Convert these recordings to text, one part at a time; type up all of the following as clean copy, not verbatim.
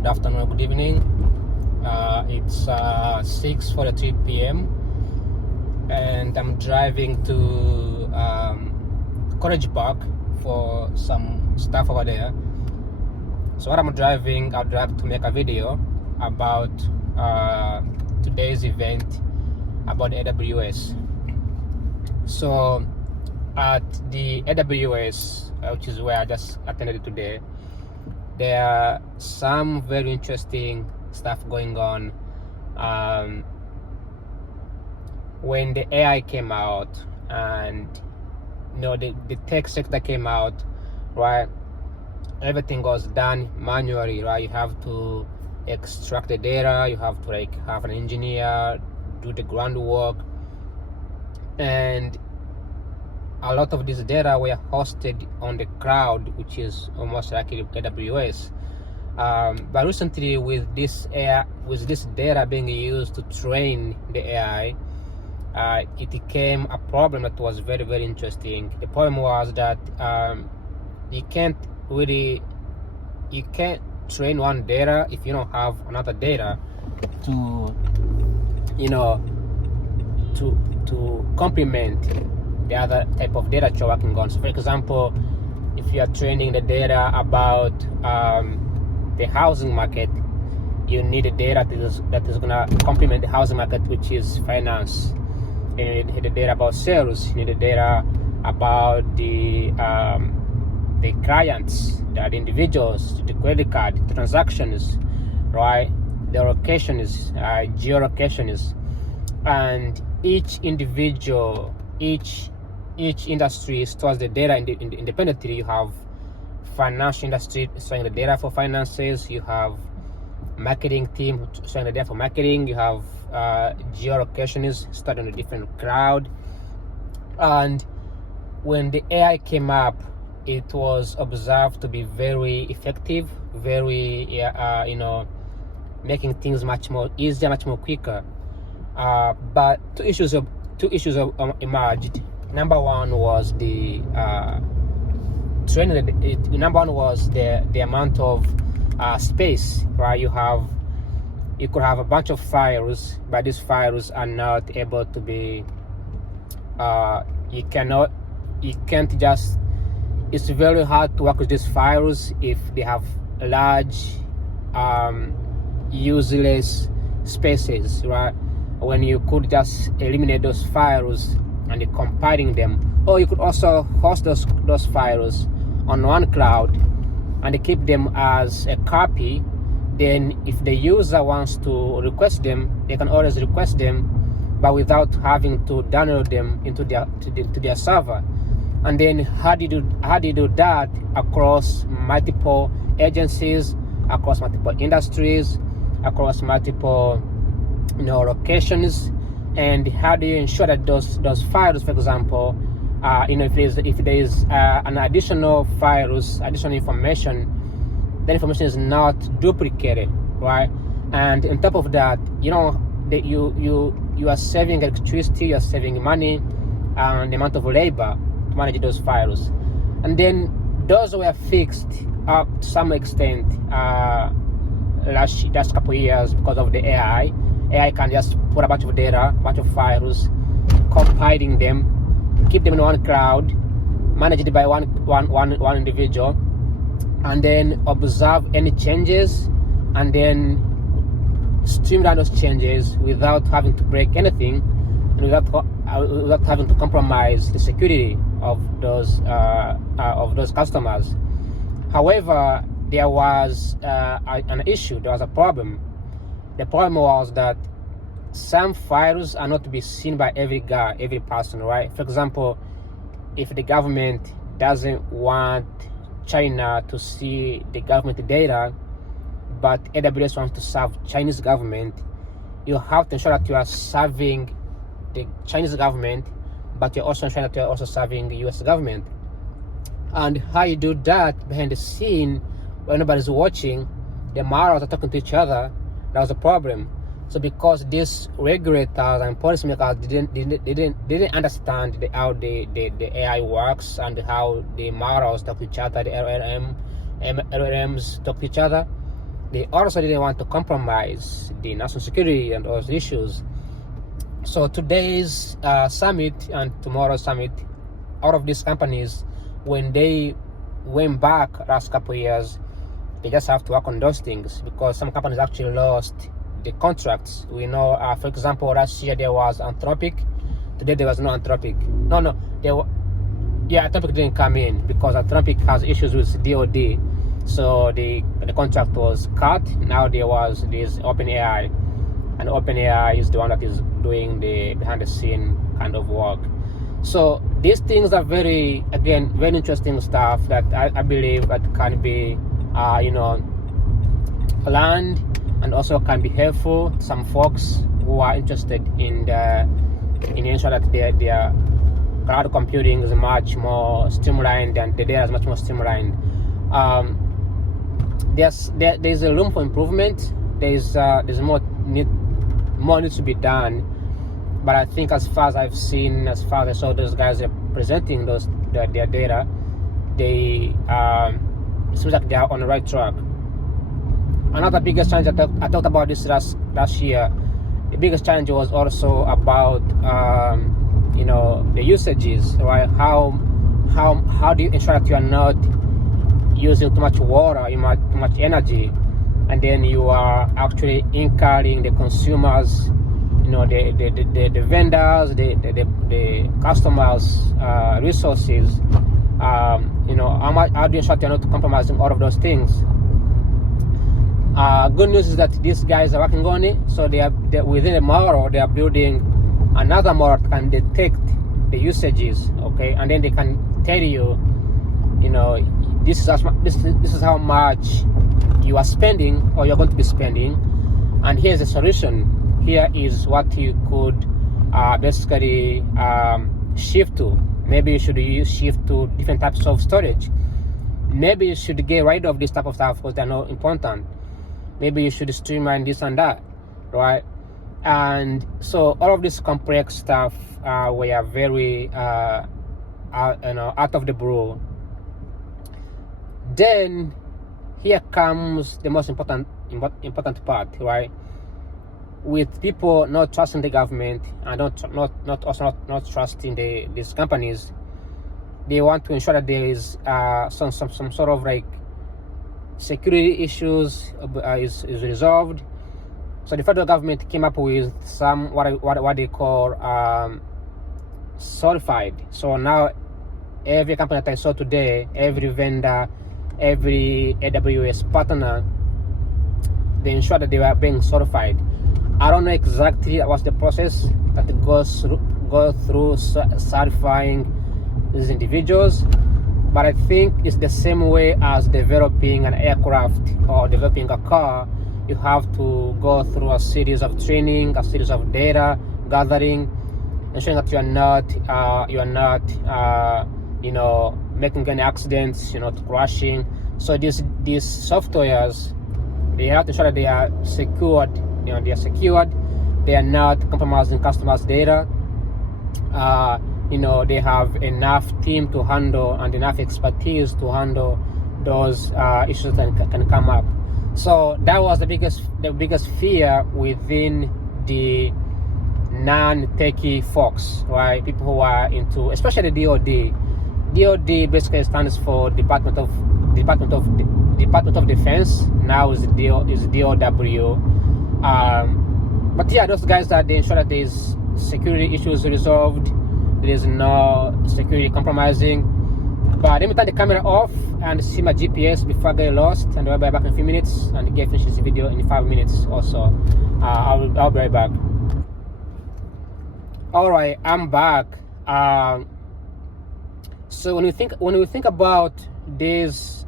morning, good afternoon, good evening. It's 6:43 p.m. and I'm driving to College Park for some stuff over there. So while I'm driving, I'd like to make a video about today's event about AWS. So at the AWS, which is where I just attended today, there are some very interesting stuff going on. When the AI came out and the tech sector came out, right, everything was done manually, right? You have to extract the data, you have to have an engineer do the groundwork, and a lot of this data were hosted on the cloud, which is almost like AWS. But recently, with this data being used to train the AI, it became a problem that was very, very interesting. The problem was that you can't train one data if you don't have another data to complement the other type of data you're working on. So for example, if you are training the data about the housing market, you need a data that is going to complement the housing market, which is finance. You need the data about sales, you need the data about the clients, the individuals, the credit card, the transactions, right? The locations, geolocations, and each individual, each industry stores the data independently. You have financial industry storing the data for finances, you have marketing team storing the data for marketing, you have geolocationists stored on a different cloud. And when the AI came up, it was observed to be very effective, very making things much more easier, much more quicker. But two issues emerged. Number one was the training. Number one was the amount of space, right? You could have a bunch of files, but these files are not able to be. It's very hard to work with these files if they have large, useless spaces, right? When you could just eliminate those files and compiling them, or you could also host those files on one cloud and keep them as a copy. Then if the user wants to request them, they can always request them, but without having to download them into their server. And then how do you do that across multiple agencies, across multiple industries, across multiple locations? And how do you ensure that those files, for example, if there is an additional information, that information is not duplicated, right? And on top of that, you are saving electricity, you are saving money, and the amount of labor to manage those files. And then those were fixed up to some extent last couple of years because of the AI. AI can just put a bunch of data, a bunch of files, compiling them, keep them in one cloud, manage it by one individual, and then observe any changes, and then streamline those changes without having to break anything, and without having to compromise the security of those customers. However, there was an issue. There was a problem. The problem was that some files are not to be seen by every person, right? For example, if the government doesn't want China to see the government data, but AWS wants to serve Chinese government, you have to ensure that you are serving the Chinese government, but you're also ensuring that you're also serving the US government. And how you do that behind the scene, when nobody's watching, the models are talking to each other, that was a problem. So because these regulators and policymakers didn't understand how the AI works and how the models talk to each other, the LLMs talk to each other, they also didn't want to compromise the national security and those issues. So today's summit and tomorrow's summit, all of these companies, when they went back last couple of years, they just have to work on those things, because some companies actually lost the contracts. We know, for example, last year there was Anthropic. Today there was no Anthropic. Anthropic didn't come in because Anthropic has issues with DoD. So the contract was cut. Now there was this OpenAI, and OpenAI is the one that is doing the behind the scene kind of work. So these things are very interesting stuff that I believe that can be planned, and also can be helpful to some folks who are interested in ensuring that their cloud computing is much more streamlined and the data is much more streamlined. There's a room for improvement. There's more needs to be done. But I think as far as I saw those guys presenting their data, they it seems like they are on the right track. Another biggest challenge, I talked about this last year. The biggest challenge was also about the usages, right? How do you ensure that you are not using too much water, too much energy, and then you are actually incurring the consumers, the vendors, the customers' resources. How do you ensure that you're not compromising all of those things? Good news is that these guys are working on it. So they're within a model, they are building another model that can detect the usages, okay, and then they can tell you, this is how much you are spending or you're going to be spending, and here's a solution. Here is what you could basically shift to. Maybe you should shift to different types of storage. Maybe you should get rid of this type of stuff because they're not important. Maybe you should streamline this and that, right? And so all of this complex stuff were very out of the blue. Then here comes the most important part, right? With people not trusting the government and not trusting these companies, they want to ensure that there is some sort of like security issues is resolved. So the federal government came up with some what they call certified. So now every company that I saw today, every vendor, every AWS partner, they ensure that they are being certified. I don't know exactly what's the process that goes through certifying these individuals, but I think it's the same way as developing an aircraft or developing a car. You have to go through a series of training, a series of data gathering, ensuring that you are not making any accidents, crashing. So these softwares, they have to ensure that they are secured. They are not compromising customers' data. They have enough team to handle and enough expertise to handle those issues that can come up. So that was the biggest fear within the non-techie folks, right? People who are into, especially the DoD. DoD basically stands for Department of Defense. Now is DOW. But yeah, those guys they ensure that there's security issues resolved. There is no security compromising. But let me turn the camera off and see my GPS before I get lost, and I'll be back in a few minutes and get finish this video in 5 minutes or so. I'll be right back. All right, I'm back. So when we think about these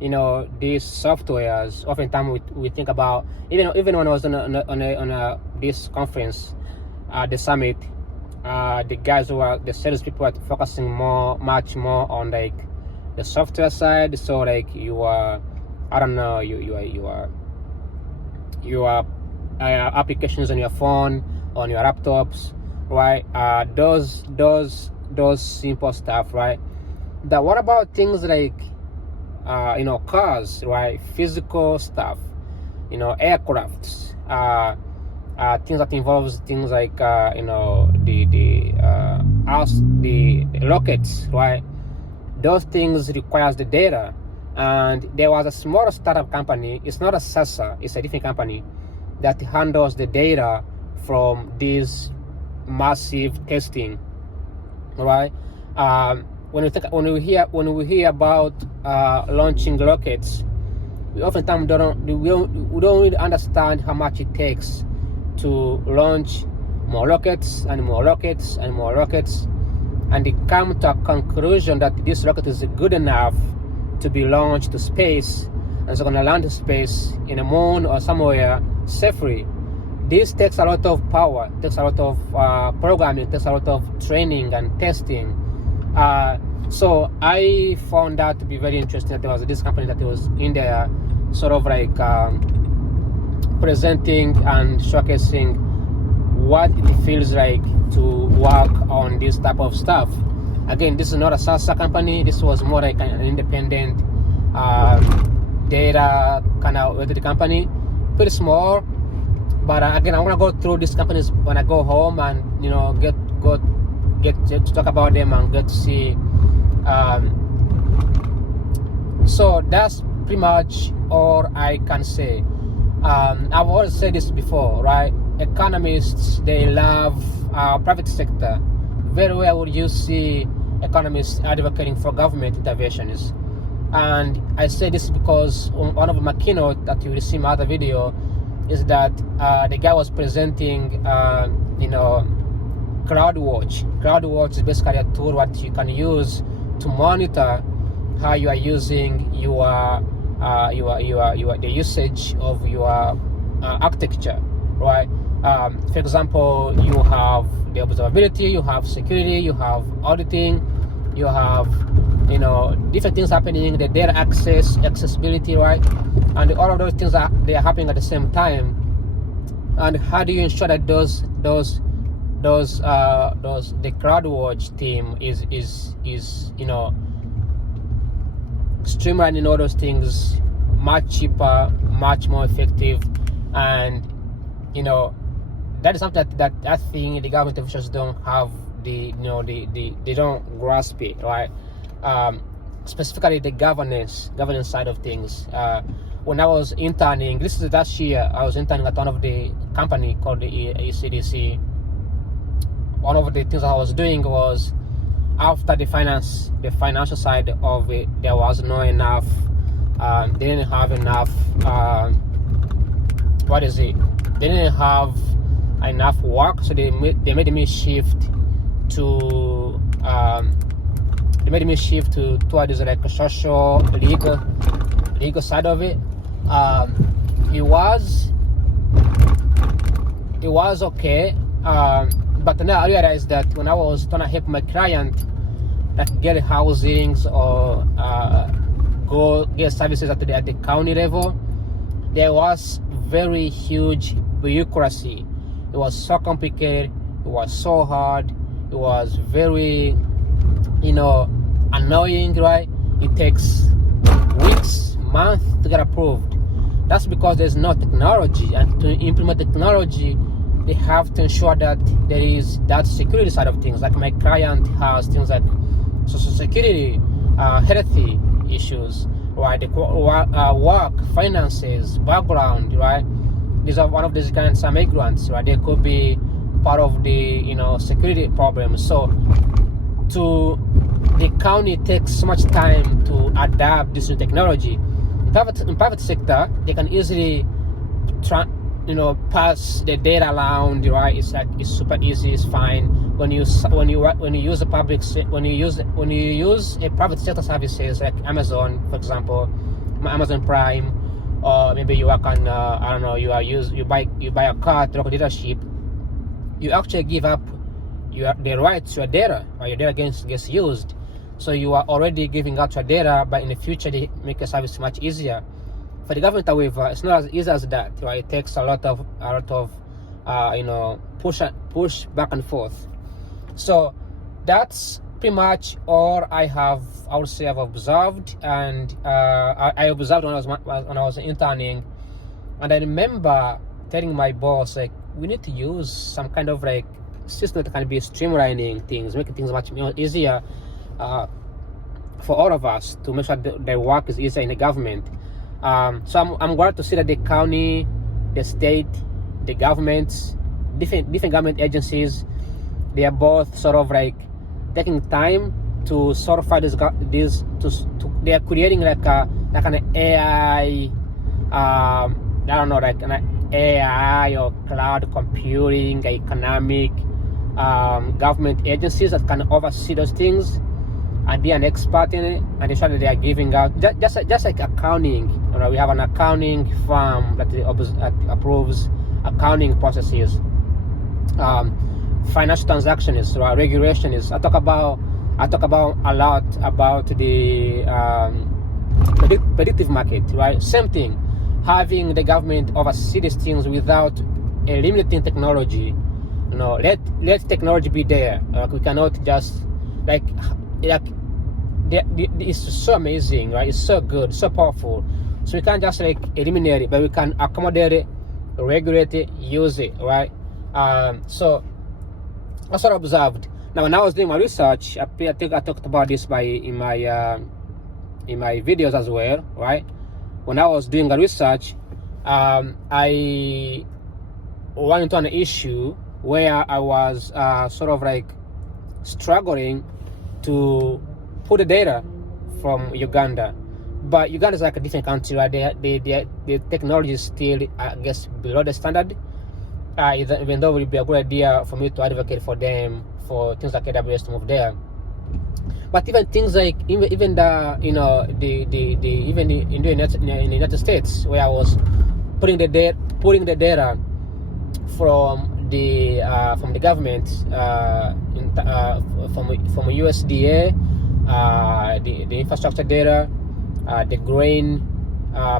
these softwares, oftentimes we think about, even when I was on this conference, the summit, the guys who are the sales people are focusing much more on like the software side. So like you are applications on your phone, on your laptops, right? Those simple stuff, right? What about things like cars, right? Physical stuff, aircrafts, things that involves things like the rockets, right? Those things requires the data. And there was a small startup company. It's not a SASA, it's a different company that handles the data from this massive testing, right? When we hear about launching rockets, we oftentimes don't really understand how much it takes to launch more rockets and more rockets and more rockets, and they come to a conclusion that this rocket is good enough to be launched to space, and it's going to land to space in the moon or somewhere safely. This takes a lot of power, takes a lot of programming, takes a lot of training and testing. So I found that to be very interesting that there was this company that was in there sort of like presenting and showcasing what it feels like to work on this type of stuff. Again, this is not a SASA company. This was more like an independent data kind of related company, pretty small. But again, I'm gonna go through these companies when I go home and get to talk about them and get to see. So that's pretty much all I can say. I've always said this before, right? Economists, they love private sector. Very rare would you see economists advocating for government interventions. And I say this because one of my keynote that you will see in my other video is that the guy was presenting, CloudWatch. CloudWatch is basically a tool what you can use to monitor how you are using the usage of your architecture, right? For example, you have the observability, you have security, you have auditing, you have different things happening, the data accessibility, right? And all of those things they are happening at the same time. And how do you ensure that the CloudWatch team is streamlining all those things much cheaper, much more effective, and that is something that I think the government officials don't have they don't grasp it, right? Specifically the governance side of things. When I was interning, this is last year, I was interning at one of the company called the ECDC. One of the things I was doing was, after the financial side of it, there was not enough. They didn't have enough. They didn't have enough work, so they made me shift to towards like a social legal side of it. It was okay, but then I realized that when I was trying to help my client like get housings or go get services at the county level, there was very huge bureaucracy. It was so complicated, it was so hard, it was very annoying, right? It takes weeks, months to get approved. That's because there's no technology, and to implement technology they have to ensure that there is that security side of things. Like my client has things like social security, healthy issues, right? The work, finances, background, right? These are one of these clients are migrants, right? They could be part of the security problems. So the county takes so much time to adapt this new technology. In private sector, they can easily pass the data around, right? It's super easy, it's fine. When you use a private sector services like Amazon, for example, Amazon Prime, or maybe you work on you buy a car at a local dealership, you actually give up the right to your data, or your data gets used. So you are already giving out your data, but in the future they make your service much easier. For the government, however, it's not as easy as that, right? It takes a lot of push back and forth. So that's pretty much all I would say I've observed, and I observed when I was interning, and I remember telling my boss, like, we need to use some kind of like system that can be streamlining things, making things much more easier for all of us, to make sure the work is easier in the government. So I'm glad to see that the county, the state, the governments, different government agencies, they are both sort of like taking time to solidify this. They are creating like an AI, I don't know, like an AI or cloud computing, economic, government agencies that can oversee those things and be an expert in it, and ensure that they are giving out just like accounting. You know, we have an accounting firm that approves accounting processes, financial transactions, regulations. I talk about a lot about the predictive market, right? Same thing, having the government oversee these things without eliminating technology. You know, let technology be there. We cannot just like it's so amazing, right? It's so good, so powerful. So we can't just like eliminate it, but we can accommodate it, regulate it, use it, right? So that's what I observed. Now, when I was doing my research, I think I talked about this in my videos as well, right? When I was doing the research, I ran into an issue where I was sort of like struggling to pull the data from Uganda. But Uganda is like a different country, right? The technology is still, I guess, below the standard. Even though it would be a good idea for me to advocate for them for things like AWS to move there. But even things like even the even in the United States, where I was pulling the data from the government, from USDA, the infrastructure data, the grain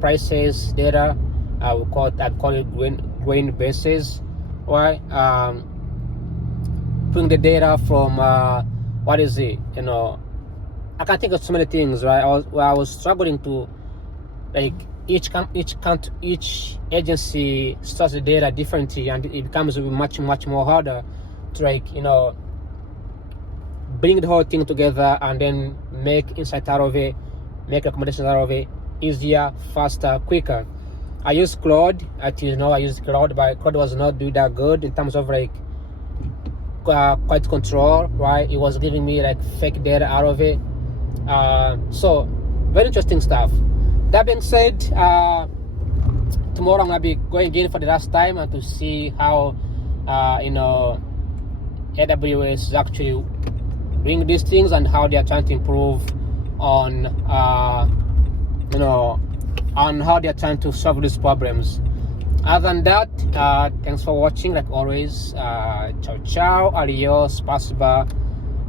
prices data. I call it grain basis, right? Putting the data from what is it? You know, I can think of so many things, right? I was struggling to, like, each agency stores the data differently, and it becomes much more harder to, like, you know, bring the whole thing together and then make insight out of it, make recommendations out of it, easier, faster, quicker. I used Claude, but Claude was not doing that good in terms of like quality control, right? It was giving me like fake data out of it. So very interesting stuff. That being said, tomorrow I'm gonna be going again for the last time and to see how AWS is actually doing these things and how they are trying to improve on on how they are trying to solve these problems. Other than that, thanks for watching. Like always, ciao, adios, spasiba.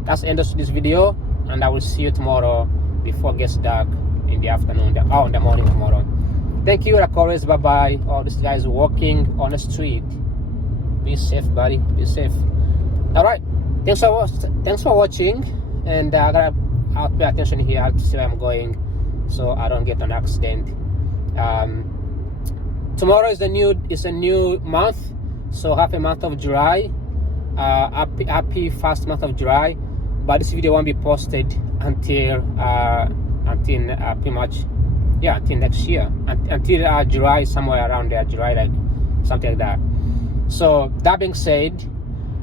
That's the end of this video, and I will see you tomorrow before it gets dark in the afternoon or in the morning tomorrow. Thank you. Like always, bye bye. All these guys walking on the street. Be safe, buddy. Be safe. All right. Thanks for watching, and I'll pay attention here to see where I'm going, so I don't get an accident. Tomorrow is a new month, so happy month of July. Happy first month of July. But this video won't be posted until pretty much, yeah, until next year, until July, somewhere around there, July, like something like that. So that being said,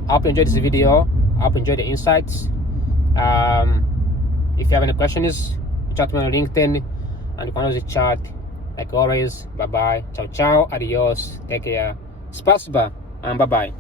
I hope you enjoyed this video. I hope you enjoyed the insights. If you have any questions, reach out to me on LinkedIn, and you can always chat. Like always, bye bye, ciao, adios, take care, spasiba, and bye bye.